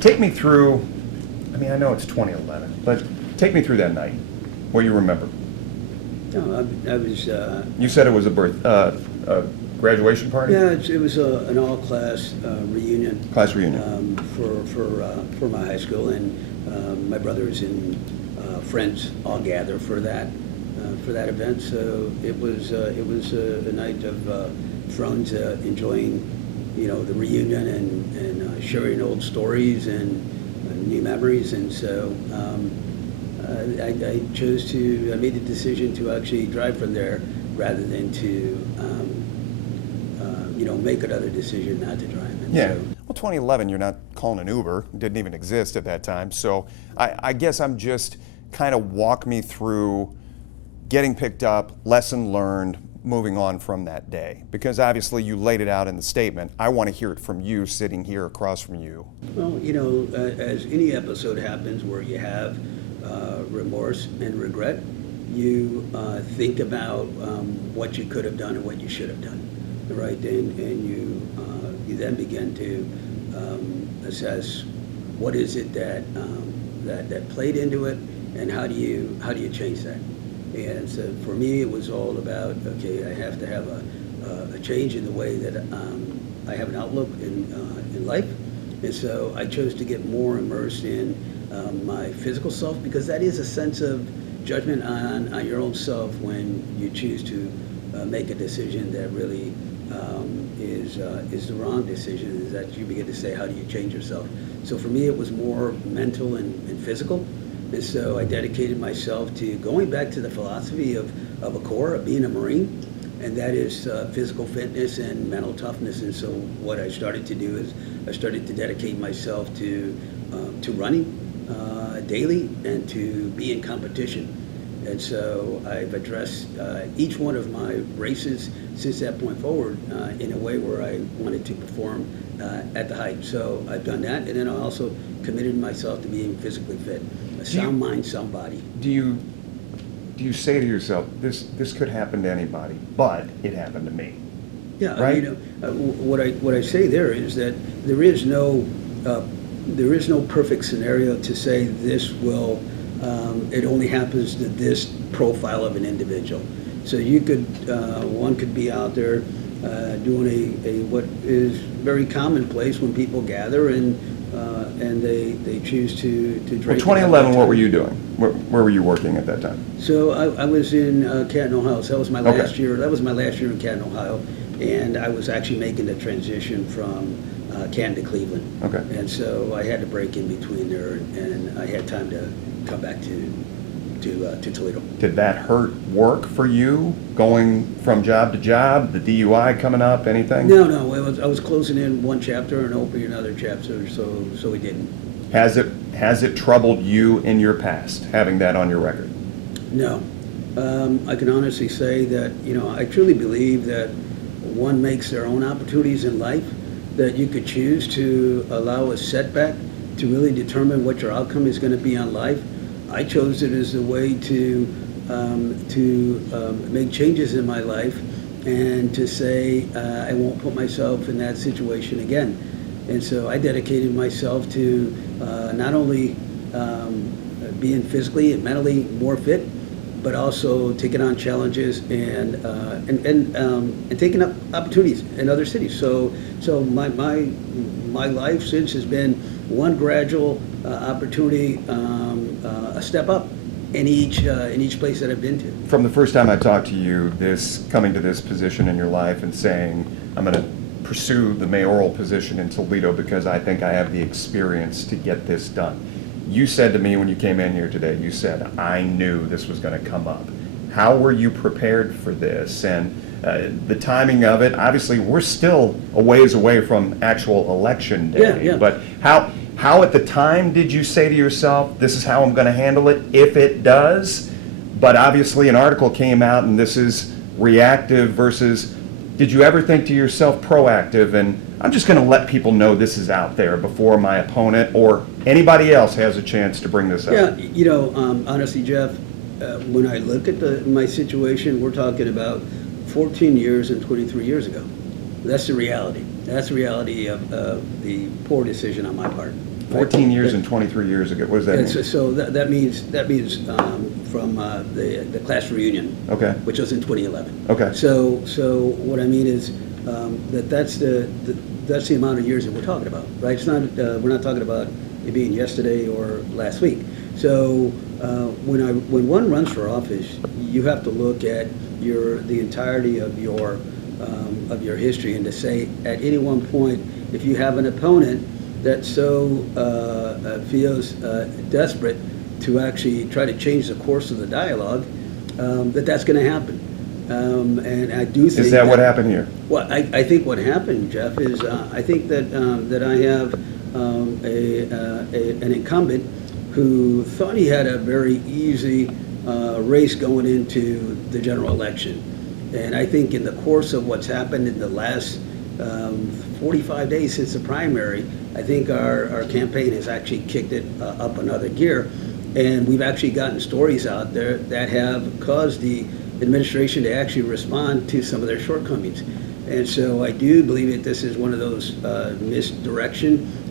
Take me through, I mean, I know it's 2011, but take me through that night, what you remember. No, I was. You said it was a graduation party? Yeah, it was an all-class reunion. Class reunion. For my high school, and my brothers and friends all gather for that event. So it was a night of friends enjoying, the reunion and sharing old stories and new memories. And so I made the decision to actually drive from there rather than to make another decision not to drive. And Yeah. so, Well, 2011, you're not calling an Uber. It didn't even exist at that time. So I guess I'm just kind of walk me through getting picked up, lesson learned, moving on from that day. Because obviously you laid it out in the statement. I want to hear it from you sitting here across from you. Well, as any episode happens where you have remorse and regret, you think about what you could have done and what you should have done, right? And you then begin to assess what is it that played into it, and how do you change that? And so for me, it was all about, okay, I have to have a change in the way that I have an outlook in life. And so I chose to get more immersed in my physical self, because that is a sense of judgment on your own self when you choose to make a decision that really is the wrong decision, is that you begin to say, how do you change yourself? So for me, it was more mental and physical. And so I dedicated myself to going back to the philosophy of a core, of being a Marine, and that is physical fitness and mental toughness. And so what I started to do is I started to dedicate myself to running daily and to be in competition. And so I've addressed each one of my races since that point forward in a way where I wanted to perform at the height. So I've done that, and then I also committed myself to being physically fit. A sound mind, sound body. Do you say to yourself, this could happen to anybody, but it happened to me? Yeah, right? What I say there is that there is no perfect scenario to say this will. It only happens to this profile of an individual. So you could, one could be out there doing a what is very commonplace when people gather and they choose to drink. Well, 2011, what were you doing? Where were you working at that time? So I was in Canton, Ohio. So that was my Okay. last year. That was my last year in Canton, Ohio, and I was actually making the transition from Canton to Cleveland. Okay. And so I had to break in between there, and I had time to come back to Toledo. Did that hurt work for you, going from job to job, the DUI coming up, anything? No, I was closing in one chapter and opening another chapter, so we didn't. Has it troubled you in your past, having that on your record? No. I can honestly say that, I truly believe that one makes their own opportunities in life, that you could choose to allow a setback to really determine what your outcome is going to be on life. I chose it as a way to make changes in my life and to say I won't put myself in that situation again. And so I dedicated myself to not only being physically and mentally more fit, but also taking on challenges and taking up opportunities in other cities. So my life since has been one gradual opportunity, a step up in each place that I've been to. From the first time I talked to you, coming to this position in your life and saying, I'm going to pursue the mayoral position in Toledo because I think I have the experience to get this done. You said to me when you came in here today, you said, I knew this was going to come up. How were you prepared for this? And the timing of it, obviously we're still a ways away from actual election day, yeah. But how at the time did you say to yourself, this is how I'm going to handle it if it does? But obviously an article came out and this is reactive versus, did you ever think to yourself proactive and I'm just going to let people know this is out there before my opponent or anybody else has a chance to bring this up? Yeah, honestly, Jeff, when I look at my situation, we're talking about 14 years and 23 years ago. That's the reality. That's the reality of the poor decision on my part. 14 years and 23 years ago, what does that And so, mean? so that means from the class reunion, Okay, which was in 2011. okay. So what I mean is that's the amount of years that we're talking about, right? It's not we're not talking about it being yesterday or last week. So when one runs for office, you have to look at the entirety of your history, and to say at any one point, if you have an opponent that so feels desperate to actually try to change the course of the dialogue, that's going to happen. And I do think Is that what happened here? Well, I think what happened, Jeff, is I think that I have an incumbent who thought he had a very easy race going into the general election. And I think in the course of what's happened in the last 45 days since the primary, I think our campaign has actually kicked it up another gear. And we've actually gotten stories out there that have caused the administration to actually respond to some of their shortcomings. And so I do believe that this is one of those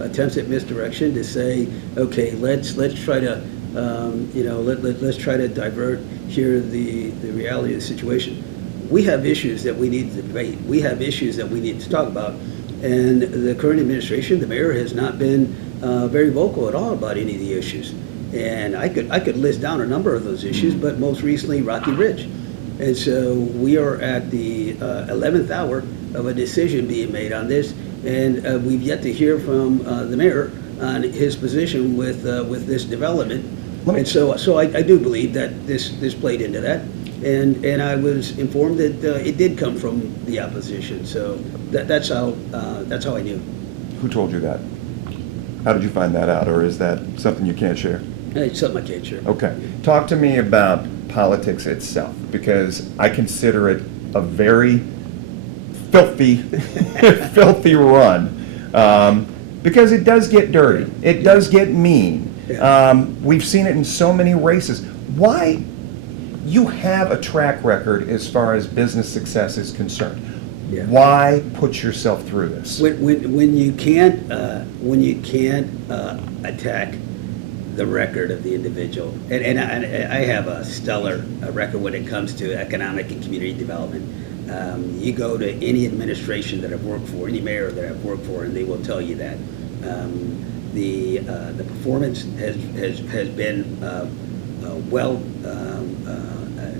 attempts at misdirection to say, okay, let's try to, let's try to divert here the reality of the situation. We have issues that we need to debate. We have issues that we need to talk about. And the current administration, the mayor, has not been very vocal at all about any of the issues. And I could list down a number of those issues, but most recently Rocky Ridge. And so we are at the 11th hour of a decision being made on this, and we've yet to hear from the mayor on his position with this development. And so I do believe that this played into that, and I was informed that it did come from the opposition. So that's how I knew. Who told you that? How did you find that out, or is that something you can't share? It's something I can't share. Okay. Talk to me about politics itself, because I consider it a very filthy, filthy run, because it does get dirty. It does get mean. Yeah. We've seen it in so many races. Why? You have a track record as far as business success is concerned. Yeah. Why put yourself through this? When you can't attack the record of the individual, and I have a stellar record when it comes to economic and community development. You go to any administration that I've worked for, any mayor that I've worked for, and they will tell you that the performance has been well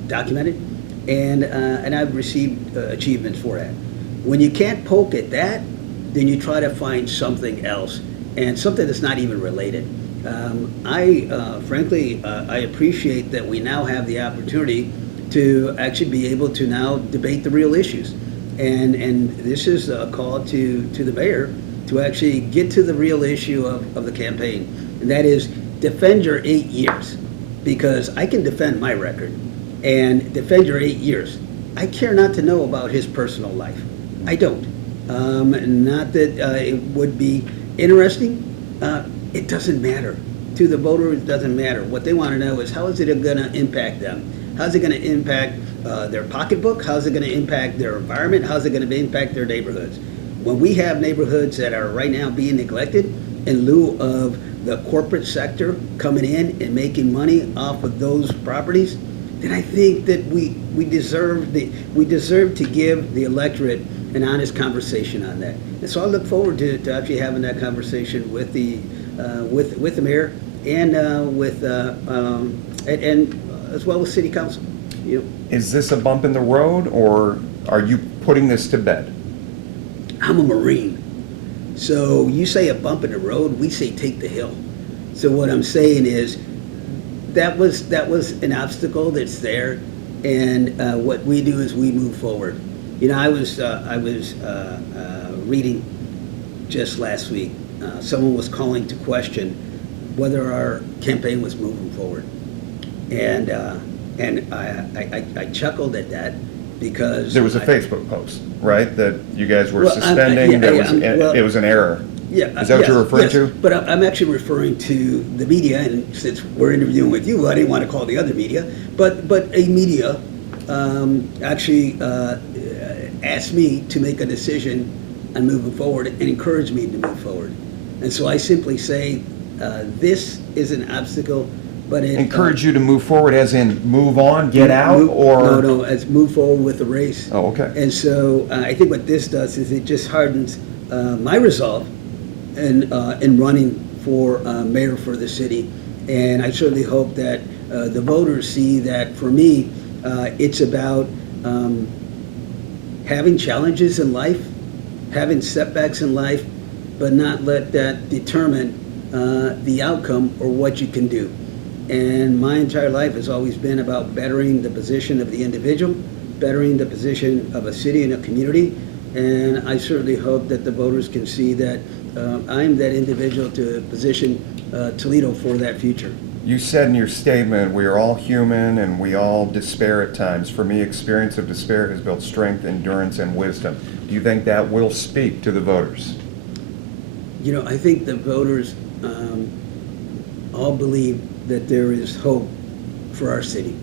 documented, and I've received achievements for that. When you can't poke at that, then you try to find something else, and something that's not even related. Frankly, I appreciate that we now have the opportunity to actually be able to now debate the real issues. And this is a call to the mayor to actually get to the real issue of the campaign. And that is, defend your 8 years. Because I can defend my record and defend your 8 years. I care not to know about his personal life. I don't. Not that it would be interesting. It doesn't matter. To the voter, it doesn't matter. What they want to know is, how is it going to impact them? How's it going to impact their pocketbook? How's it going to impact their environment? How's it going to impact their neighborhoods? When we have neighborhoods that are right now being neglected in lieu of the corporate sector coming in and making money off of those properties, then I think that we deserve to give the electorate an honest conversation on that. And so I look forward to actually having that conversation with the mayor and and as well as city council. You know, Is this a bump in the road, or are you putting this to bed? I'm a Marine, so you say a bump in the road, we say take the hill. So what I'm saying is that was an obstacle that's there, and what we do is we move forward. You know, I was reading just last week. Someone was calling to question whether our campaign was moving forward, and I chuckled at that because There was a Facebook post, right, that you guys were suspending. It was an error. Yeah, Is that what you're referring to? But I'm actually referring to the media, and since we're interviewing with you, I didn't want to call the other media, but a media actually asked me to make a decision on moving forward and encourage me to move forward. And so I simply say, this is an obstacle, but it... Encourage you to move forward as in move on, get out, move- or? No, as move forward with the race. Oh, okay. And so I think what this does is it just hardens my resolve in running for mayor for the city. And I certainly hope that the voters see that for me, it's about having challenges in life, having setbacks in life, but not let that determine the outcome or what you can do. And my entire life has always been about bettering the position of the individual, bettering the position of a city and a community. And I certainly hope that the voters can see that I'm that individual to position Toledo for that future. You said in your statement, we are all human and we all despair at times. For me, experience of despair has built strength, endurance, and wisdom. Do you think that will speak to the voters? You know, I think the voters all believe that there is hope for our city.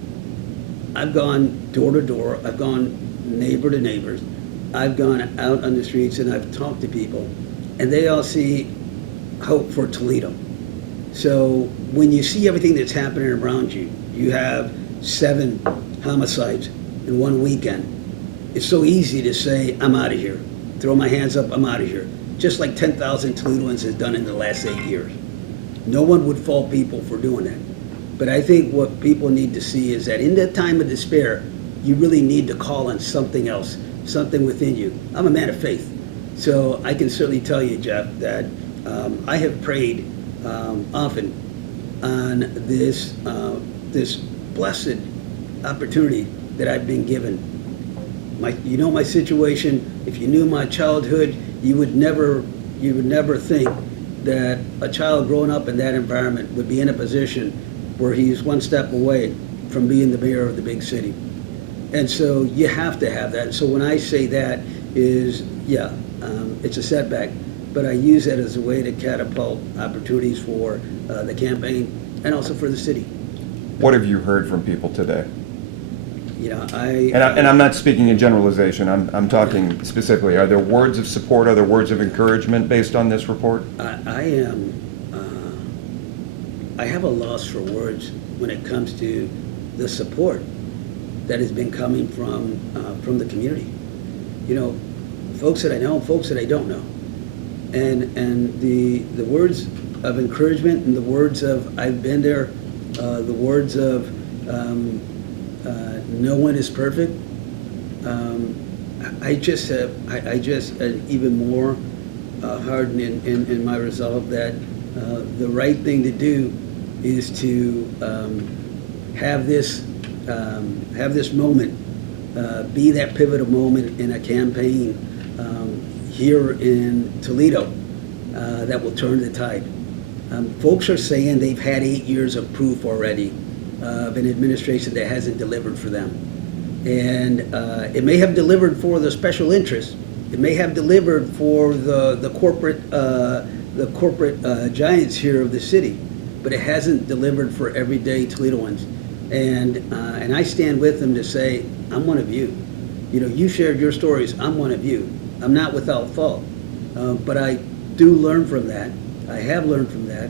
I've gone door to door, I've gone neighbor to neighbors, I've gone out on the streets and I've talked to people, and they all see hope for Toledo. So when you see everything that's happening around you, you have 7 homicides in one weekend. It's so easy to say, I'm out of here. Throw my hands up, I'm out of here. Just like 10,000 Toledoans has done in the last 8 years. No one would fault people for doing that. But I think what people need to see is that in that time of despair, you really need to call on something else, something within you. I'm a man of faith. So I can certainly tell you, Jeff, that I have prayed often on this blessed opportunity that I've been given. You know my situation. If you knew my childhood, you would never think that a child growing up in that environment would be in a position where he's one step away from being the mayor of the big city. And so you have to have that. And so when I say that is, it's a setback, but I use that as a way to catapult opportunities for the campaign and also for the city. What have you heard from people today? You know, And I'm not speaking in generalization. I'm talking specifically. Are there words of support? Are there words of encouragement based on this report? I have a loss for words when it comes to the support that has been coming from the community. You know, folks that I know, folks that I don't know, and the words of encouragement and the words of I've been there, the words of no one is perfect. I just even more hardened in my resolve that the right thing to do is to have this moment be that pivotal moment in a campaign here in Toledo that will turn the tide. Folks are saying they've had 8 years of proof already of an administration that hasn't delivered for them. And it may have delivered for the special interests. It may have delivered for the corporate giants here of the city, but it hasn't delivered for everyday Toledoans. And I stand with them to say, I'm one of you. You know, you shared your stories. I'm one of you. I'm not without fault, but I do learn from that. I have learned from that.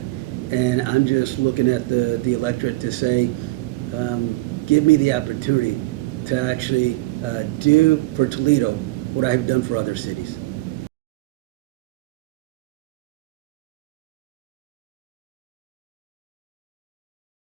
And I'm just looking at the electorate to say, give me the opportunity to actually do for Toledo what I've done for other cities.